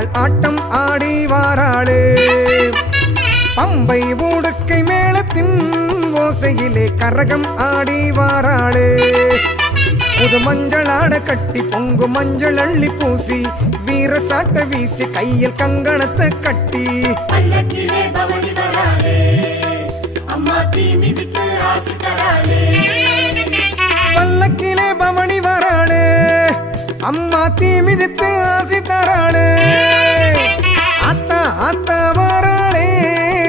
திரௌபதையாள் ஆட்டம் ஆடி வாராளே. பம்பை ஊடுக்கை மேளத்தின் ஓசையிலே கரகம் ஆடி வாராளே. புது மஞ்சள் ஆட கட்டி பொங்கு மஞ்சள் அள்ளி பூசி வீர சாட்ட வீசி கையில் கங்கணத்தை கட்டி. அம்மா தீ மிதித்து ஆசி தராளே. அம்மா தீ மிதித்து ஆசி தராளே. அத்தா அத்தா வாராளே.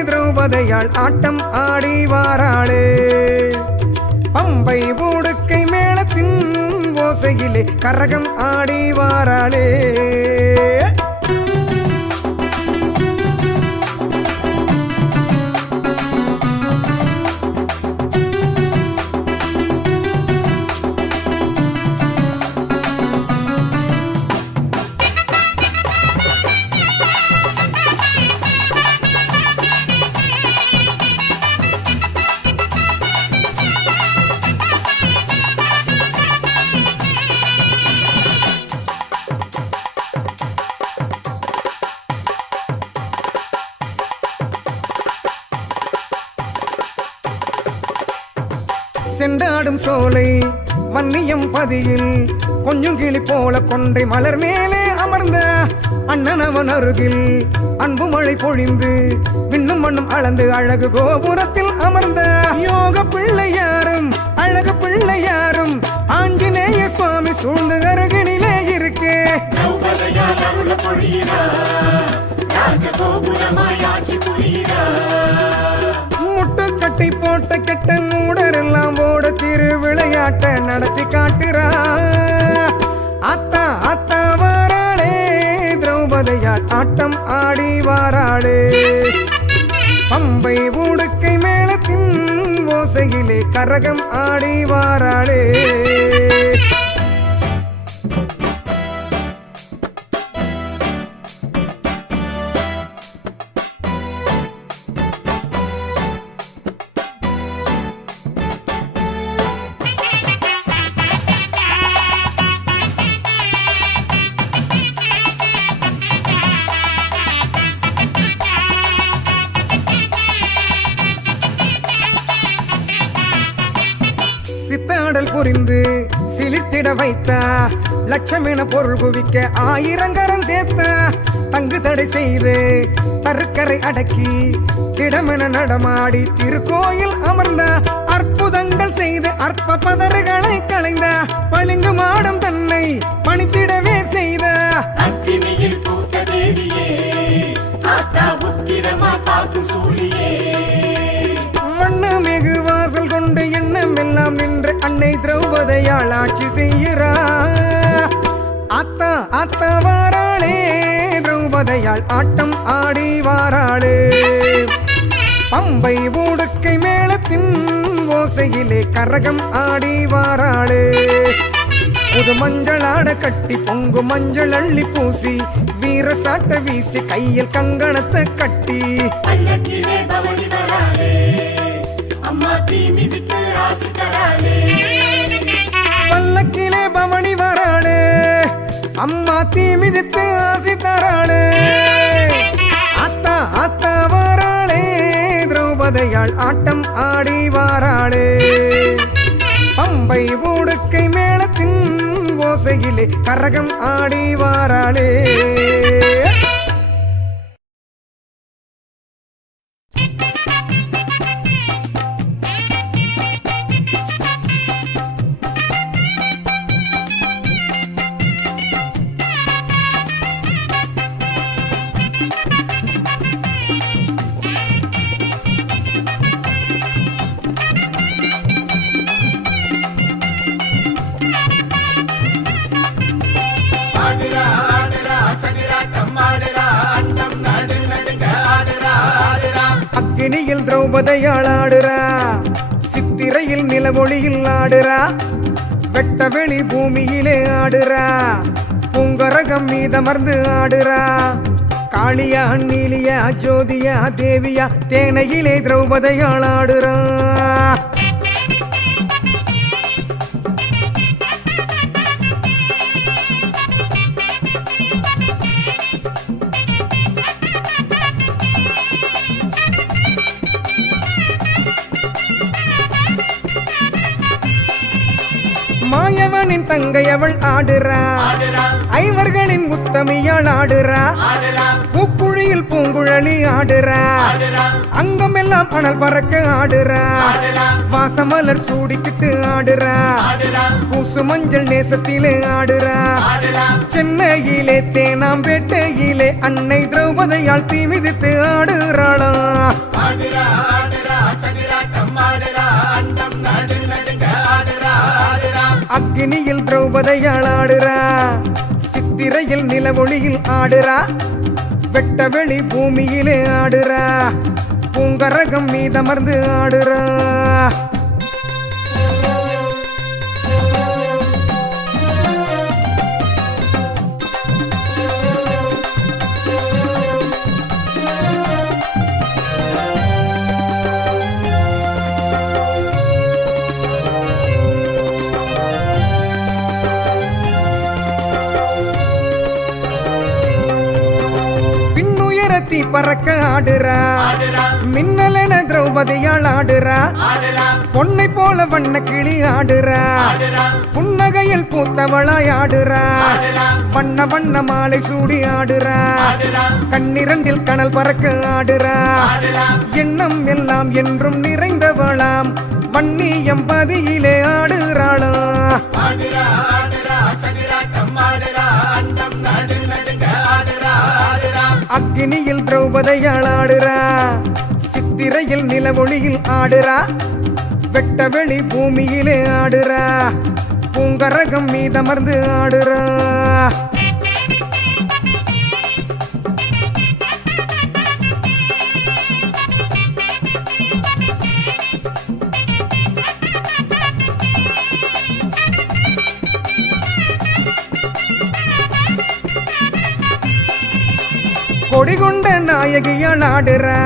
திரௌபதையாள் ஆட்டம் ஆடி வாராளே. பம்பை பூடுக்கை மேளத்தின் ஓசையிலே கரகம் ஆடி வாராளே. சென்றாடும் சோலை வன்னியம் பதியில் கொஞ்சம் கிளி போல கொண்டை மலர் மேலே அமர்ந்த அண்ணன் அவன் அருகில் அன்பு மழை பொழிந்து விண்ணும் மண்ணும் அளந்து அழகு கோபுரத்தில் அமர்ந்த யோக பிள்ளையாரும் அழகு பிள்ளையாரும் ஆஞ்சநேய சுவாமி சூழ்ந்து அருகினிலே இருக்கே. திரௌபதையால் ராஜகோபுரமாய் ஆட்சி புரிகிறார் விளையாட்ட நடத்தி காட்டுறா. அத்தா அத்தா வாராளே திரௌபதையால் ஆட்டம் ஆடி வாராளே. பம்பை ஊடுக்கை மேளத்தின் ஓசையிலே கரகம் ஆடி வாராளே. புரிந்து சிலித்திட வைத்தா லட்சம் என பொருள் குவிக்க ஆயிரங்கரம் சேர்த்தா தங்கு தடை செய்து தருக்கரை அடக்கி திடமென நடமாடி திருக்கோயில் அமர்ந்த அற்புதங்கள் செய்து அற்ப பதறுகளை களைந்த பளிங்கு மாடம் தன்னை பணித்திடவே செய்த. அக்கினியில் பூத்த தேவியே ஆத்தா உத்திரமா காத்து சூழியே. எல்லாம் நின்று அன்னை திரௌபதையாள் ஆட்சி செய்கிறா அத்தா அத்தா வாராளே திரௌபதையாள் ஆட்டம் ஆடி வாராளே. பம்பை ஊடுக்கை மேளத்தின் ஓசையிலே கரகம் ஆடி வாராளே. புது மஞ்சள் ஆட கட்டி பொங்கு மஞ்சள் அள்ளி பூசி வீர சாட்ட வீசி கையில் கங்கணத்தை கட்டி. அம்மா தீ மிதித்து ஆசி பல்லக்கிலே பவனி வராளே. அம்மா தீ மிதித்து ஆசி தராளே. அத்தா அத்தா வராளே. திரௌபதையாள் ஆட்டம் ஆடி வாராளே. பம்பை ஊடுக்கை மேளத்தின் ஓசையிலே கரகம் ஆடி வாராளே. திரௌபதையாள் ஆடுறா. சித்திரையில் நிலவொளியில் ஆடுறா. வெட்ட வெளி பூமியிலே ஆடுறா. பூங்கரகம் மீதமர்ந்து ஆடுறா. காளியா நீலியா ஜோதியா தேவியா தேனையிலே திரௌபதையாள் ஆடுறா. ஐயனின் தங்கை அவள் ஆடுறா. ஆடுறா ஐவர்களின் உத்தமியாள் ஆடுறா. பூக்குழியில் பூங்குழலி ஆடுறா. அங்கமெல்லாம் அனல் பறக்க ஆடுறா. வாசமலர் சூடிக்கிட்டு ஆடுறா. பூசு மஞ்சள் நேசத்திலே ஆடுறா. ஆடுறா சென்னையிலே தேனாம்பேட்டையிலே அன்னை திரௌபதியால் தீ மிதித்து ஆடுறாளா. ரோகிணியில் திரௌபதியால் ஆடுறா. சித்திரையில் நிலவொளியில் ஆடுறா. வெட்ட வெளி பூமியிலே ஆடுறா. பூங்கரகம் மீதமர்ந்து ஆடுறா. பறக்க ஆடுறா. ஆடுறா மின்னலென திரௌபதியால் ஆடுறா ஆடுறா. பொன்னை போல வண்ண கிளி ஆடுறா. புன்னகையில் பூத்தவளாய் ஆடுறா. வண்ண வண்ண மாலை சூடி ஆடுறா. கண்ணிரண்டில் கனல் பறக்க ஆடுறா. எண்ணம் எல்லாம் என்றும் நிறைந்தவளாம். வன்னி எம்பதியிலே ஆடுறாளா. ஆடுறா திரௌபதையால் ஆடுறா. சித்திரையில் நிலவொளியில் ஆடுறா. வெட்ட வெளி பூமியிலே ஆடுறா. பூங்கரகம் மீதமர்ந்து ஆடுறா. கொடிகொண்ட நாயகியால் ஆடுறா.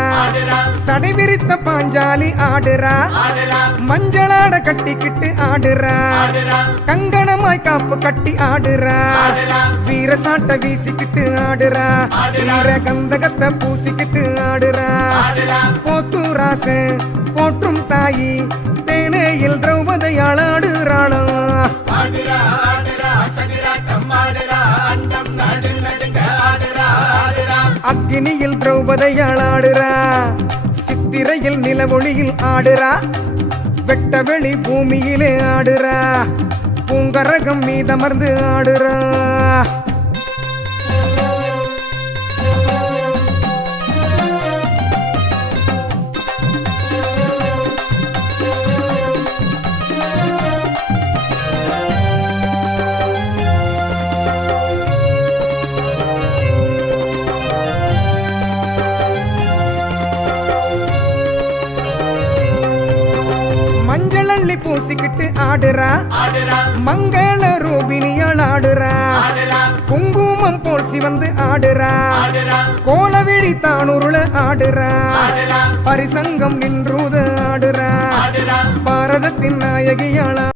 சடை விரித்த பாஞ்சாலி ஆடுறா. மஞ்சளாட கட்டிக்கிட்டு ஆடுறா. கங்கணமாய் காப்பு கட்டி ஆடுறா. வீர சாட்ட வீசிக்கிட்டு ஆடுறா. வீர கந்தகத்தை பூசிக்கிட்டு ஆடுறா. போத்தூராச போற்றும் தாயி தேனேயில் திரௌபதியால் ஆடுறாளா. அக்னியில் திரௌபதையால் ஆடுறா. சித்திரையில் நிலவொளியில் ஆடுறா. வெட்ட வெளி பூமியிலே ஆடுறா. பூங்கரகம் மீதமர்ந்து ஆடுறா. மஞ்சள் பூசிக்கிட்டு ஆடுறா. மங்கள ரூபினியால் ஆடுறா. குங்குமம் போல் சிவந்து ஆடுறா. ஆடுறா கோலவிழி தானுருள ஆடுறா. பரிசங்கம் நின்றுத ஆடுறா ஆடுறா. பாரதத்தின் நாயகியாளா